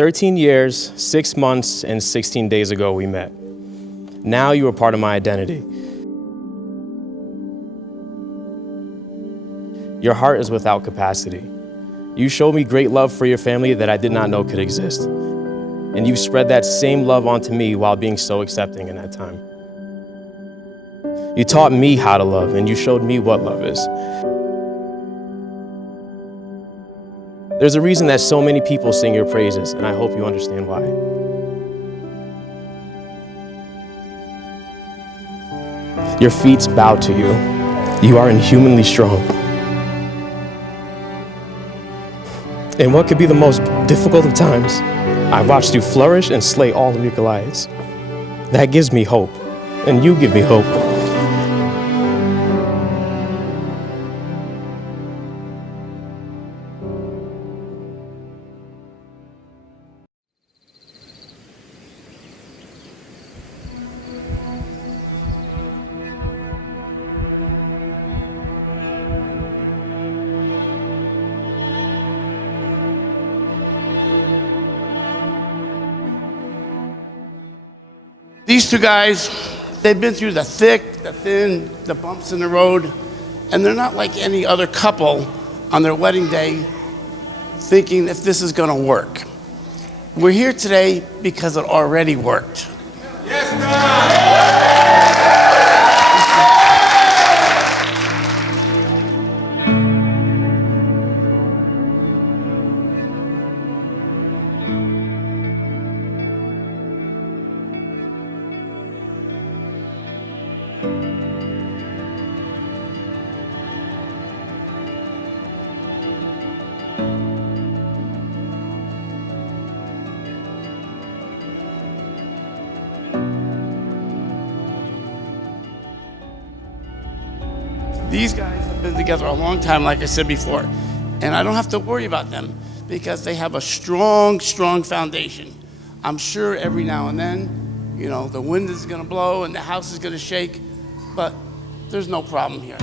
13 years, 6 months, and 16 days ago we met. Now you are part of my identity. Your heart is without capacity. You showed me great love for your family that I did not know could exist. And you spread that same love onto me while being so accepting in that time. You taught me how to love, and you showed me what love is. There's a reason that so many people sing your praises, and I hope you understand why. Your feet bow to you. You are inhumanly strong. In what could be the most difficult of times, I watched you flourish and slay all of your Goliaths. That gives me hope, and you give me hope. These two guys, they've been through the thick, the thin, the bumps in the road, and they're not like any other couple on their wedding day thinking if this is gonna work. We're here today because it already worked. Yes, God! These guys have been together a long time, like I said before, and I don't have to worry about them because they have a strong, strong foundation. I'm sure every now and then, the wind is gonna blow and the house is gonna shake, but there's no problem here.